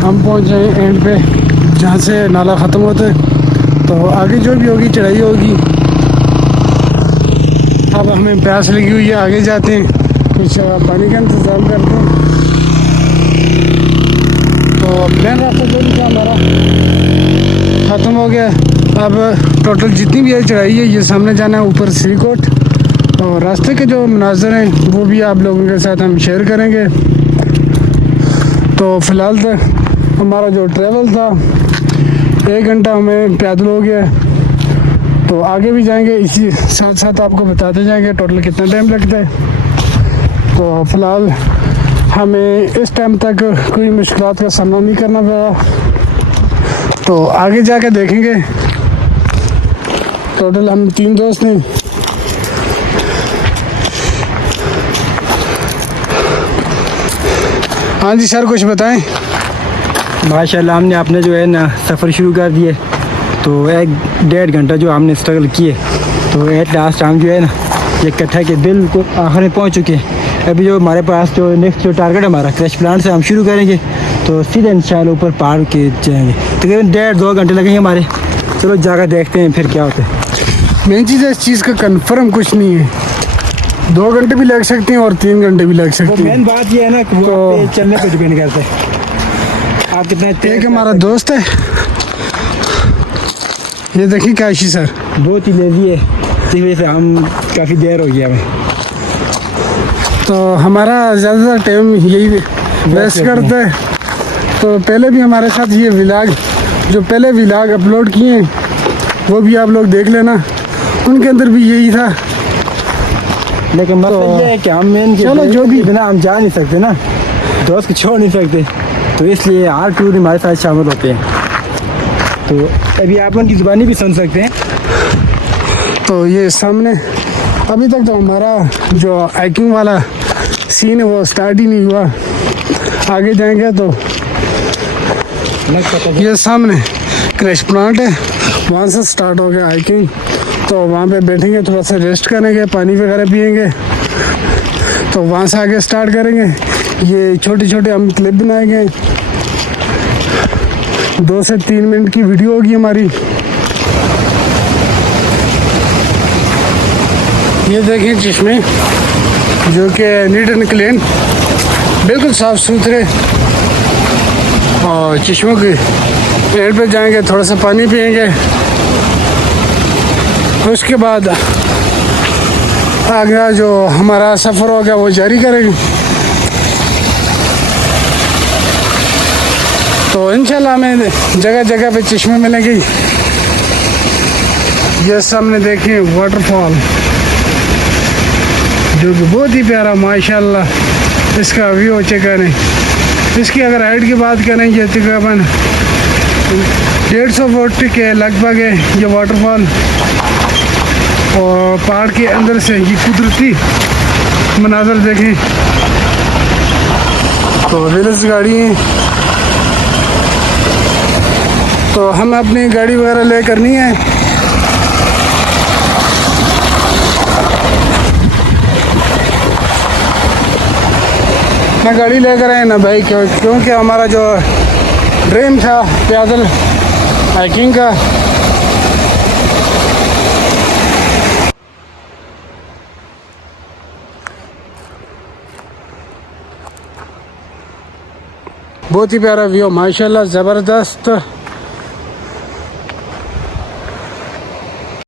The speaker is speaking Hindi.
हम पहुंच जाए एंड पे जहाँ से नाला ख़त्म होता है। तो आगे जो भी होगी चढ़ाई होगी। अब हमें प्यास लगी हुई है, आगे जाते हैं, कुछ पानी का इंतज़ाम करते हैं। तो प्लेन रास्ता जो भी था हमारा ख़त्म हो गया। अब टोटल जितनी भी है चढ़ाई है, ये सामने जाना है ऊपर श्रीकोट। और रास्ते के जो मनाज़र हैं वो भी आप लोगों के साथ हम शेयर करेंगे। तो फ़िलहाल तक हमारा जो ट्रैवल था 1 घंटा हमें पैदल हो गया। तो आगे भी जाएंगे, इसी साथ साथ आपको बताते जाएंगे टोटल कितना टाइम लगता है। तो फ़िलहाल हमें इस टाइम तक कोई मुश्किलात का सामना नहीं करना पड़ा। तो आगे जाके देखेंगे। टोटल हम 3 दोस्त हैं। हाँ जी सर, कुछ बताएं। माशाल्लाह हमने अपने जो है ना सफ़र शुरू कर दिए। तो 1-1.5 घंटा जो हमने स्ट्रगल किए, तो एट लास्ट हम जो है ना ये कट्ठा के बिल्कुल आखिर में पहुंच चुके हैं। अभी जो हमारे पास जो नेक्स्ट जो टारगेट हमारा क्रश प्लांट से हम शुरू करेंगे। तो सीधे इंशाल्लाह ऊपर पहाड़ के जाएंगे। तकरीबन 1.5-2 घंटे लगेंगे हमारे। चलो जाकर देखते हैं फिर क्या होता है। मेन चीज़ है, इस चीज़ का कंफर्म कुछ नहीं है। 2 घंटे भी लग सकते हैं और 3 घंटे भी लग सकते हैं। मेन बात ये है ना कि वो आप पे चलने पे डिपेंड करते हैं आप कितना। एक हमारा दोस्त है, ये देखिए काशी सर, बहुत ही लेजी है, इस वजह से हम काफ़ी देर हो गया हमें। तो हमारा ज़्यादातर टाइम यही वेस्ट करता है। तो पहले भी हमारे साथ ये व्लॉग, जो पहले व्लॉग अपलोड किए हैं वो भी आप लोग देख लेना, उनके अंदर भी यही था। लेकिन मतलब ये है कि हम मेन चलो जो भी बिना हम जा नहीं सकते ना, दोस्त को छोड़ नहीं सकते। तो इसलिए हर टूर हमारे साथ शामिल होते हैं। तो अभी आप उनकी ज़ुबानी भी सुन सकते हैं। तो ये सामने अभी तक तो हमारा जो हाइकिंग वाला सीन है वो स्टार्ट ही नहीं हुआ। आगे जाएंगे तो ये सामने क्रश प्लांट है, वहाँ से स्टार्ट हो गया हाइकिंग। तो वहाँ पे बैठेंगे, थोड़ा सा रेस्ट करेंगे, पानी वगैरह पियेंगे। तो वहाँ से आगे स्टार्ट करेंगे। ये छोटे छोटे हम क्लिप बनाएंगे, 2 से 3 मिनट की वीडियो होगी हमारी। ये देखें चश्मे, जो कि नीट एंड क्लीन, बिल्कुल साफ़ सुथरे। और चश्मों के एंड पे जाएंगे, थोड़ा सा पानी पियेंगे, उसके बाद आगे जो हमारा सफ़र होगा वो जारी करेंगे। तो इंशाल्लाह हमें जगह जगह पे चश्मे मिलेंगे। ये सामने देखिए वाटरफॉल, जो कि बहुत ही प्यारा माशाल्लाह इसका व्यू चेक करें। इसकी अगर हाइट की बात करें, ये तकरीबन 150 फुट के लगभग है ये वाटरफॉल। और पहाड़ के अंदर से ये कुदरती मनाज़र देखें। तो व्हील्स गाड़ी है, तो हम अपनी गाड़ी वगैरह ले करनी है। ना गाड़ी लेकर आए ना बाइक, क्योंकि हमारा जो ड्रीम था पैदल हाइकिंग का, बहुत ही प्यारा व्यू माशाल्लाह, ज़बरदस्त।